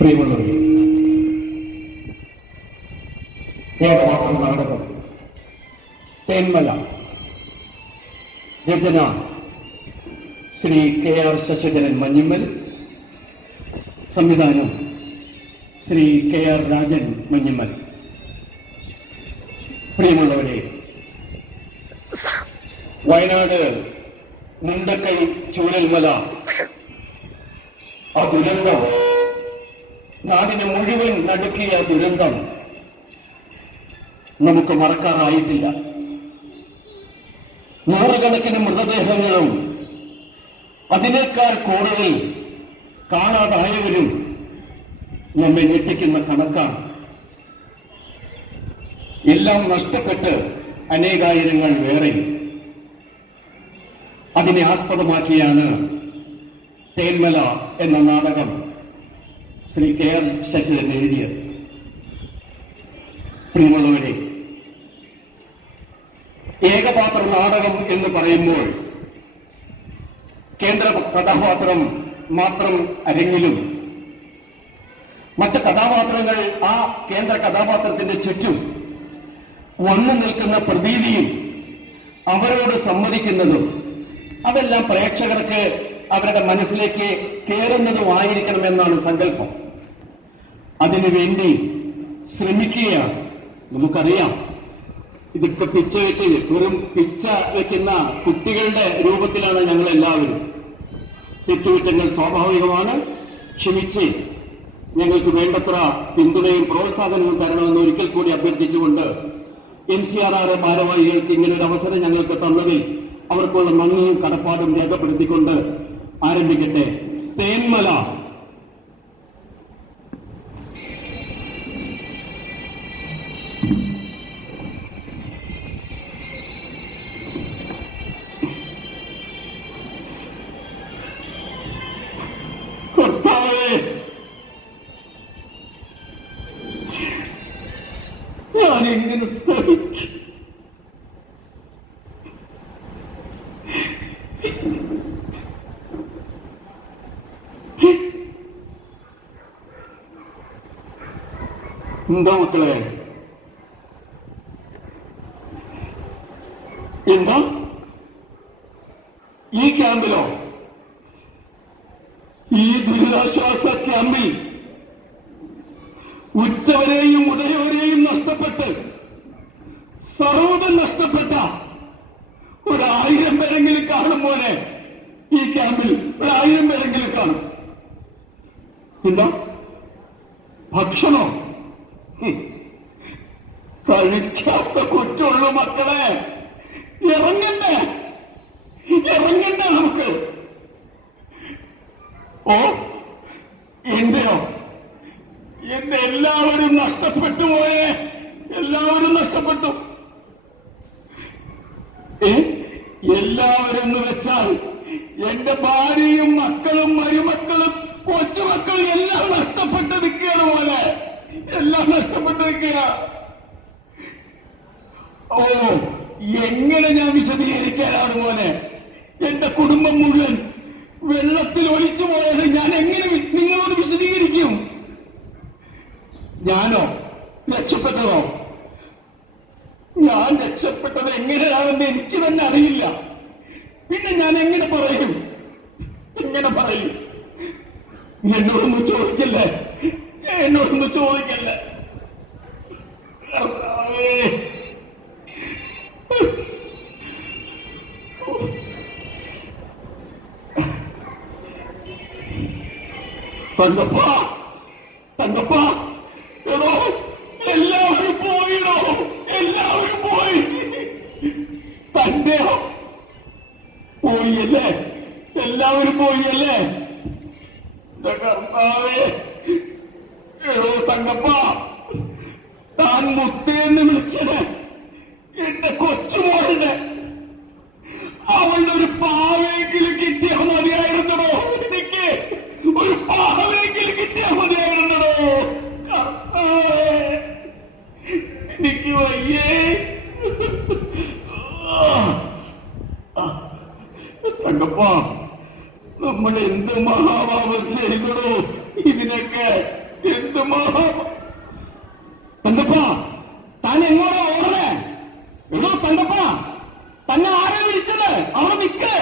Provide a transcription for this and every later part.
പ്രിയമുള്ളവരെ, ഏകമാത്രം നാടകം തേന്മല, രചന ശ്രീ KR ശശിധരൻ മഞ്ഞിമ്മൽ, സംവിധാനം ശ്രീ KR രാജൻ മഞ്ഞിമ്മൽ. പ്രിയമുള്ളവരെ, വയനാട് മുണ്ടക്കൈ ചൂരൽമല ആ ദുരന്തം, നാടിനെ മുഴുവൻ നടുക്കിയ ദുരന്തം നമുക്ക് മറക്കാറായിട്ടില്ല. നൂറുകണക്കിന് മൃതദേഹങ്ങളും അതിനേക്കാൾ കൂടുതൽ കാണാതായവരും നമ്മെ ഞെട്ടിക്കുന്ന കണക്കാണ്. എല്ലാം നഷ്ടപ്പെട്ട് അനേകായിരങ്ങൾ വേറെ. അതിനെ ആസ്പദമാക്കിയാണ് തേന്മല എന്ന നാടകം ശ്രീ KR ശശിധരൻ എഴുതിയത്. പ്രിയമുള്ളവരെ, ഏകപാത്ര നാടകം എന്ന് പറയുമ്പോൾ കേന്ദ്ര കഥാപാത്രം മാത്രം അരങ്ങിലും മറ്റ് കഥാപാത്രങ്ങൾ ആ കേന്ദ്ര കഥാപാത്രത്തിന്റെ ചുറ്റും വന്നു നിൽക്കുന്ന പ്രതീതിയും അവരോട് സംവദിക്കുന്നതും അതെല്ലാം പ്രേക്ഷകർക്ക് അവരുടെ മനസ്സിലേക്ക് കയറുന്നതുമായിരിക്കണമെന്നാണ് സങ്കല്പം. അതിനുവേണ്ടി ശ്രമിക്കുകയാണ്. നമുക്കറിയാം, ഇതൊക്കെ പിച്ച വെച്ച് വെറും പിച്ച വെക്കുന്ന കുട്ടികളുടെ രൂപത്തിലാണ് ഞങ്ങൾ എല്ലാവരും. തെറ്റുകുറ്റങ്ങൾ സ്വാഭാവികമാണ്. ക്ഷമിച്ച് ഞങ്ങൾക്ക് വേണ്ടത്ര പിന്തുണയും പ്രോത്സാഹനവും തരണമെന്ന് ഒരിക്കൽ കൂടി അഭ്യർത്ഥിച്ചുകൊണ്ട് NCRR ഭാരവാഹികൾക്ക് ഇങ്ങനെ ഒരു അവസരം ഞങ്ങൾക്ക് തന്നതിൽ അവർക്കുള്ള നന്ദിയും കടപ്പാടും രേഖപ്പെടുത്തിക്കൊണ്ട് ആരംഭിക്കട്ടെ. തേന്മല. ഞാനെങ്ങനെ സഹിക്കും? എന്താ മക്കളെ, എന്താ ഈ ക്യാമ്പിലോ, ഈ ദുരിതാശ്വാസ ക്യാമ്പിൽ ഉറ്റവരെയും ഉടയവരെയും നഷ്ടപ്പെട്ട് സർവ്വതും നഷ്ടപ്പെട്ട 1000 പേരെങ്കിലും കാണും പോലെ ഈ ക്യാമ്പിൽ 1000 പേരെങ്കിലും കാണും. എന്താ ഭക്ഷണോ? കഴിക്കാത്ത കുറ്റമുള്ളൂ മക്കളെ. ഇറങ്ങണ്ടേ, ഇറങ്ങണ്ടേ നമുക്ക്? ഓ, എന്റെയോ, എന്റെ എല്ലാവരും നഷ്ടപ്പെട്ടു പോയേ, എല്ലാവരും നഷ്ടപ്പെട്ടു. എല്ലാവരും എന്ന് വെച്ചാൽ എന്റെ ഭാര്യയും മക്കളും മരുമക്കളും കൊച്ചുമക്കളും എല്ലാം നഷ്ടപ്പെട്ട് നിൽക്കുകയാണ് പോലെ, എല്ലാം നഷ്ടപ്പെട്ട് നിൽക്കുക. ഓ, എങ്ങനെ ഞാൻ വിശദീകരിക്കാനാണ് മോനെ? എന്റെ കുടുംബം മുഴുവൻ വെള്ളത്തിൽ ഒലിച്ചു പോയത് ഞാൻ എങ്ങനെ നിങ്ങളോട് വിശദീകരിക്കും? ഞാനോ രക്ഷപ്പെട്ടതോ? ഞാൻ രക്ഷപ്പെട്ടത് എങ്ങനെയാണെന്ന് എനിക്ക് തന്നെ അറിയില്ല. പിന്നെ ഞാൻ എങ്ങനെ പറയും? എങ്ങനെ പറയും? എന്നോടൊന്നും ചോദിക്കല്ലേ, എന്നോടൊന്നും ചോദിക്കല്ലേ. തങ്കപ്പ, തങ്കപ്പ, എടോ, എല്ലാവരും പോയിടോ, എല്ലാവരും പോയി. തന്റെയോ പോയല്ലേ? എല്ലാവരും പോയല്ലേ? കർത്താവേ, എടോ തങ്കപ്പ, താൻ മുത്തേന്ന് വിളിച്ചത് എന്റെ കൊച്ചുമോളുടെ അവളുടെ ഒരു പാവയെങ്കിലും കിട്ടിയാൽ മതിയായിരുന്നടോ. എനിക്ക് ഒരു പാവയെങ്കിലും കിട്ടിയാൽ മതിയായിരുന്നടോ. കർത്താവേ, എനിക്ക് വയ്യേ. തങ്കപ്പ, നമ്മൾ എന്ത് മഹാപാപം ചെയ്തടോ ഇതിനൊക്കെ? ഒരു തങ്കപ്പ, താൻ എങ്ങോട്ടാ ഓടണേ? എടോ തങ്കപ്പ, തന്നെ ആരെ വിളിച്ചത്? അവിടെ നിൽക്ക്.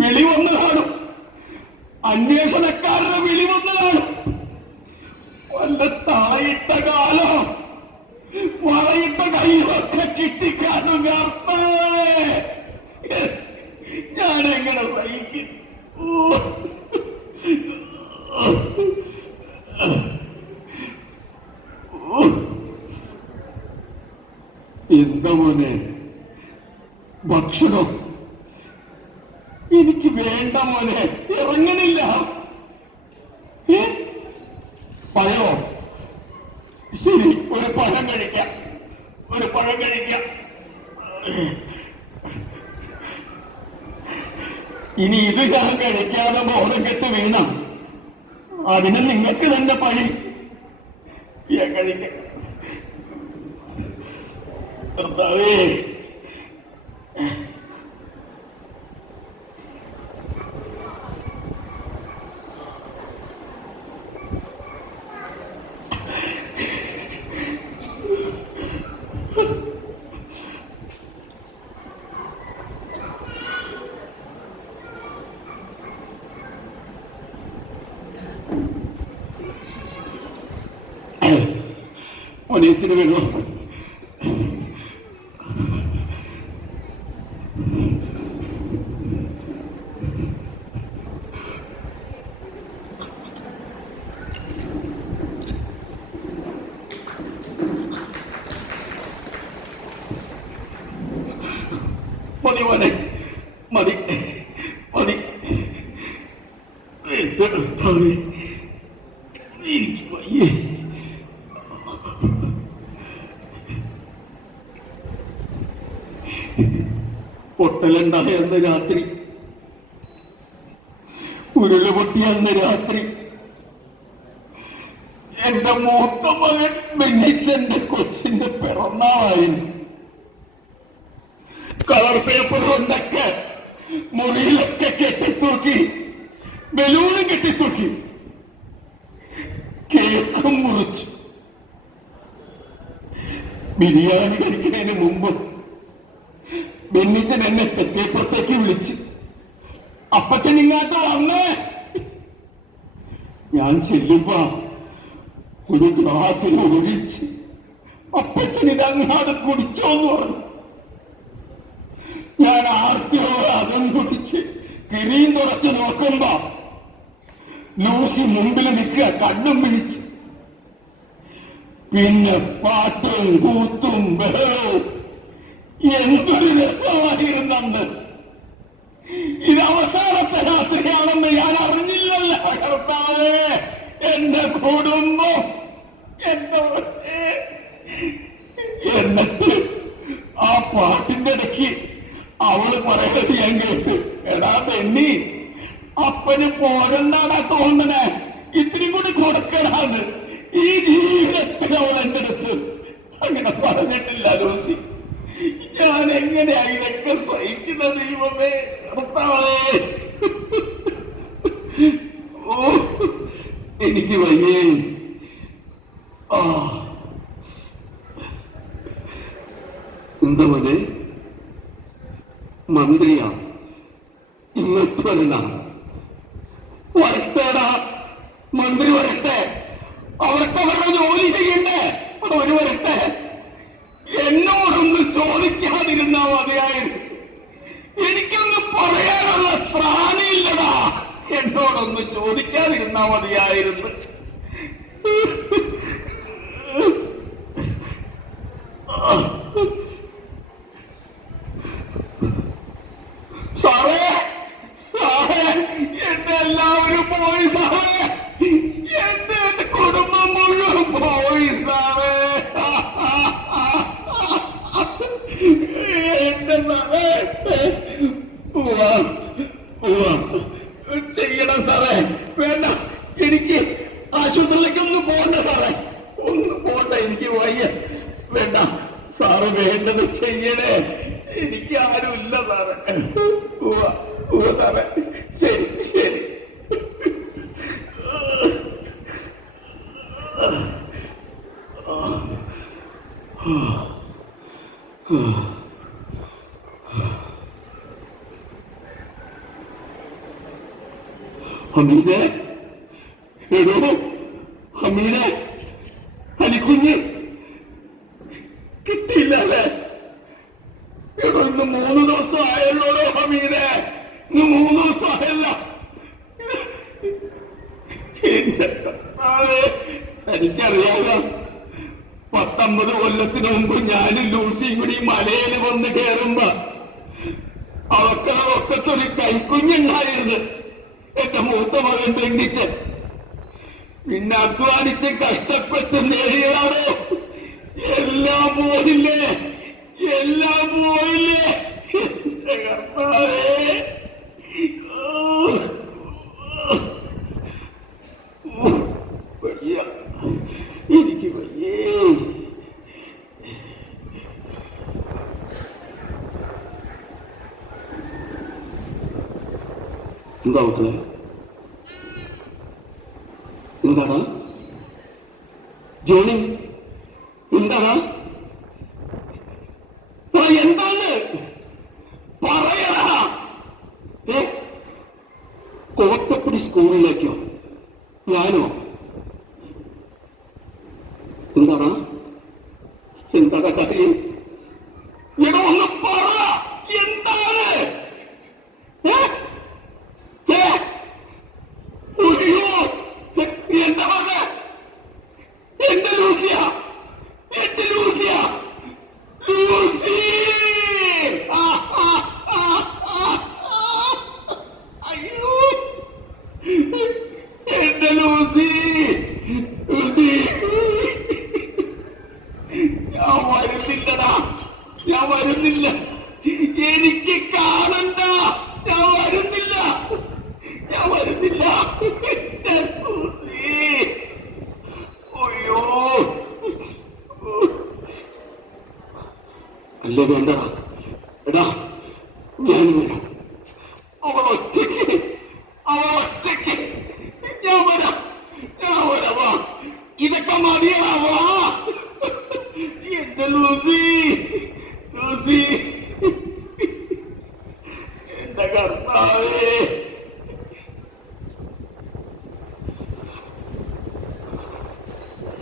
വിളി വന്നു കാണും, അന്വേഷണക്കാരുടെ വിളി വന്നു കാണും. വല്ല തായിട്ട കാലോ വളയിട്ട കൈയൊക്കെ കിട്ടിക്കാണും. ഞാൻ എങ്ങനെ സഹിക്കും? എന്താ മോനെ ഭക്ഷണം? എനിക്ക് വേണ്ട മോനെ, ഇറങ്ങണില്ല. പഴോ? ശരി, ഒരു പഴം കഴിക്കാം, ഒരു പഴം കഴിക്കാം. ഇനി ഇത് ഞാൻ കഴിക്കാതെ ബോധം കെട്ട് വീണ അതിന് നിങ്ങൾക്ക് തന്നെ പഴി. ഞാൻ കഴിക്കാം. കർത്താവേ, ഒനിയത്തിന് വെള്ളം. മതി മോനെ, മതി മതി. എനിക്ക് വയ്യേ. പൊട്ടലുണ്ടായ അന്ന് രാത്രി, ഉരുള് പൊട്ടിയ അന്ന് രാത്രി എന്റെ മൂത്ത മകൻ ബെന്നിച്ചന്റെ കൊച്ചിന്റെ പിറന്നാളായിരുന്നു. കളർ പേപ്പർ കൊണ്ടൊക്കെ മുറിയിലൊക്കെ കെട്ടിത്തൂക്കി, ബലൂണും കെട്ടിത്തൂക്കി, കേക്കും മുറിച്ചു. ബിരിയാണി കഴിക്കുന്നതിന് മുമ്പ് ബെന്നിച്ചൻ എന്നെ തെക്കേപ്പുറത്തേക്ക് വിളിച്ച്, അപ്പച്ചൻ ഇങ്ങോട്ട് വന്നേ. ഞാൻ ചെല്ലുമ്പോ ഒരു ഗ്ലാസ്സിൽ ഒഴിച്ച് അപ്പച്ചൻ ഇതങ്ങാട് കുടിച്ചോന്ന് പറഞ്ഞു. ഞാൻ ആർത്തിയോടെ അതും കുടിച്ച് കിരിയും തുറച്ച് നോക്കുമ്പോ ലൂസി മുമ്പിൽ നിൽക്കുക, കണ്ണും പിടിച്ച്. പിന്നെ പാട്ടും കൂത്തും ബഹളവും. എന്തൊരു രസമായിരുന്നെന്ന്. ഇത് അവസാനത്തെ രാത്രിയാണെന്ന് ഞാൻ അറിഞ്ഞില്ലല്ലോ കർത്താവേ. എന്റെ കുടുംബം, എന്റെ എന്നിട്ട് ആ പാട്ടിന്റെ ഇടയ്ക്ക് അവള് പറയുന്നത് ഞാൻ കേട്ടു, എടാ ബെന്നി, അപ്പന് പോരെന്നാടാ തോന്നണേ, ഇത്തിരി കൂടി കൊടുക്കടാന്ന്. ഈ ജീവിതത്തിൽ അവൾ എന്റെ അടുത്ത് അങ്ങനെ പറഞ്ഞിട്ടില്ല ലൂസി. ഞാൻ എങ്ങനെയാ ഇതൊക്കെ സഹിക്കുന്ന ദൈവമേ, കർത്താവേ. ഓ, എനിക്ക് വയ്യേ. എന്താ പോലെ മന്ത്രിയാ ഇങ്ങോട്ട് വരണ? വരട്ടേടാ, മന്ത്രി വരട്ടെ. അവർക്ക് അവരുടെ ജോലി ചെയ്യണ്ടേ? അവര് വരട്ടെ. എന്നോടൊന്ന് ചോദിക്കാതിരുന്നാ മതിയായിരുന്നു. എനിക്കൊന്ന് പറയാനുള്ള ത്രാണിയില്ലടാ. എന്നോടൊന്ന് ചോദിക്കാതിരുന്നാ മതിയായിരുന്നു. സാറേ, സാറേ, എന്റെ എല്ലാവരും പോയി സാറേ. എന്റെ കുടുംബം മുഴുവൻ പോയി സാറേ. എന്റെ സാറേ, ചെയ്യണം സാറേ. വേണ്ട, എനിക്ക് ഹമീദേ, എടോ ഹമീദേ, അലിക്കുഞ്ഞ് കിട്ടിയില്ല അല്ലേ? എടോ ഇന്ന് 3 ദിവസം ആയല്ലോടോ ഹമീദേ, ഇന്ന് 3 ദിവസം ആയല്ല. എനിക്കറിയാമോ, 19 കൊല്ലത്തിന് മുമ്പ് ഞാനും ലൂസിയും കൂടി മലയിൽ വന്ന് കയറുമ്പോ അവക്കൊരു കൈക്കുഞ്ഞുണ്ടായിരുന്നു. എന്റെ മൂത്ത മകൻ പെണ്ണിച്ച് പിന്നെ അധ്വാനിച്ച് കഷ്ടപ്പെട്ട് നേടിയതാണോ? എല്ലാം പോയില്ലേ, എല്ലാം പോയില്ലേ എന്റെ കർത്താവേ. വയ്യ, എനിക്ക് വയ്യേ. എന്താ മക്കളെ, എന്താടാ ജോണി, എന്താടാ എന്താണ് പറയടാ? കോട്ടപ്പടി സ്കൂളിലേക്കോ? ഞാനോ? എന്താടാ, എന്താടാ കാര്യം? എടോ ഒന്ന് പറ, എന്താണ്? എന്താ പറഞ്ഞ? എന്റെ ലൂസിയ, എന്റെ ലൂസിയ, ലൂസി! അയ്യോ, എന്റെ ലൂസി, ലൂസി! ഞാൻ വരുന്നില്ലടാ, ഞാൻ വരുന്നില്ല, എനിക്ക് കാണണ്ട, ഞാൻ വരുന്നില്ല, ഞാൻ വരുന്നില്ല. അയ്യോ, അല്ല വേണ്ടടാ, എടാ ഞാൻ വരാം. അവൾ ഒറ്റയ്ക്ക് ഞാൻ വരാം, ഞാൻ വരാവാ. ഇതൊക്കെ മതിയാവാ. എന്റെ ലൂസി, ലൂസി, എന്റെ കർത്താവേ.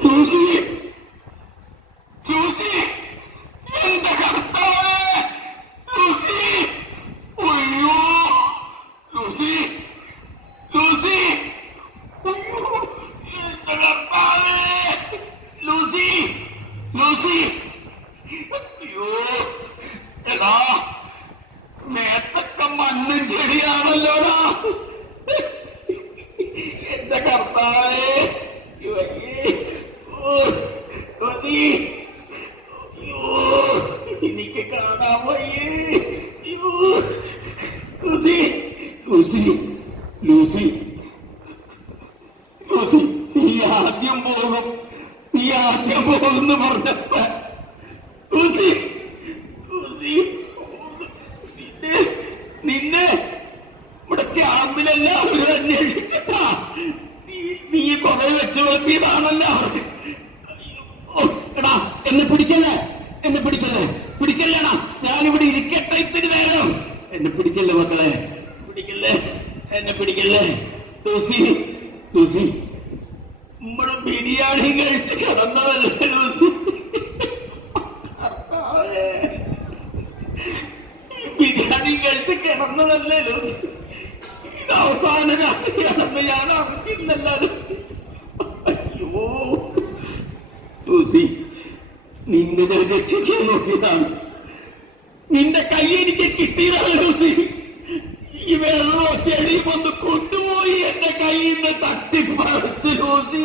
ലൂസി, ലൂസി, എന്റെ കർത്താവേ, ലൂസി! അയ്യോ, ലൂസി, ലൂസി, അയ്യോ, എന്റെ കർത്താവേ, ലൂസി, ലൂസി! അയ്യോ, എടാ മേത്തൊക്കെ മണ്ണും ചെടിയാണല്ലോടാ. എന്റെ കർത്താവേ, എനിക്ക് കാണാൻ വയ്യേ. ലൂസി, ലൂസി, ലൂസി, ലൂസി, നീ ആദ്യം പോകും, നീ ആദ്യം പോകുന്നു പറഞ്ഞപ്പ ലൂസി, ലൂസി, നിന്നെ ഇവിടെ ക്യാമ്പിലെല്ലാവരും അന്വേഷിച്ചിട്ടാ. നീ കുറെ വെച്ച് വിളമ്പിയതാണല്ലോ. എടാ എന്നെ പിടിക്കല്ലേ, എന്നെ പിടിക്കല്ലേ, പിടിക്കല്ലേടാ, ഞാനിവിടെ ഇരിക്കട്ടെ ഇത്തിരി നേരം. എന്നെ പിടിക്കല്ലേ മക്കളെ, പിടിക്കല്ലേ, എന്നെ പിടിക്കല്ലേ. ലൂസി, ലൂസി, നമ്മള് ബിരിയാണി കഴിച്ച് കിടന്നതല്ലേ ലൂസി? ബിരിയാണി കഴിച്ച് കിടന്നതല്ലേ ലൂസി? ഇത് അവസാന രാത്രിയാണെന്ന് ഞാൻ അറിഞ്ഞില്ലല്ലോ ലൂസി. അയ്യോ ലൂസി, നിന്നെ ഞാൻ രക്ഷിക്കാൻ നോക്കിയതാണ്. നിന്റെ കൈ എനിക്ക് കിട്ടിയതാണ് ലൂസി. ഈ വെള്ളമോ ചെടിയും ഒന്ന് കൊണ്ടുപോയി എന്റെ കയ്യിൽ നിന്ന് തട്ടിപ്പറിച്ച് ലൂസി.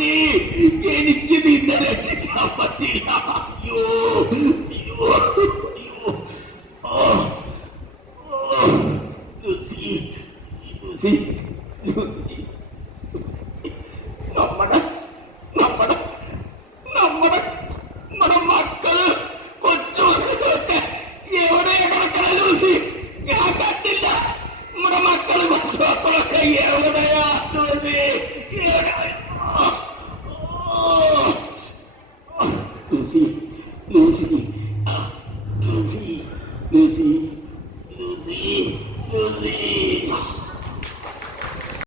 എനിക്ക് നിന്നെ രക്ഷിക്കാൻ പറ്റില്ല. അയ്യോ, അയ്യോ, അയ്യോ, ലൂസി, ലൂസി, ലൂസി, നമ്മുടെ നമ്മുടെ നമ്മുടെ നമ്മുടെ മക്കള് കൊച്ചുമക്കളൊക്കെ എവിടെയാ കിടക്കണ ലൂസി? ഞാൻ കണ്ടില്ല. നമ്മുടെ മക്കള് കൊച്ചുമക്കളൊക്കെ എവിടെയാ Lucy? Lucy, Lucy, Lucy, Lucy, Lucy, Lucy.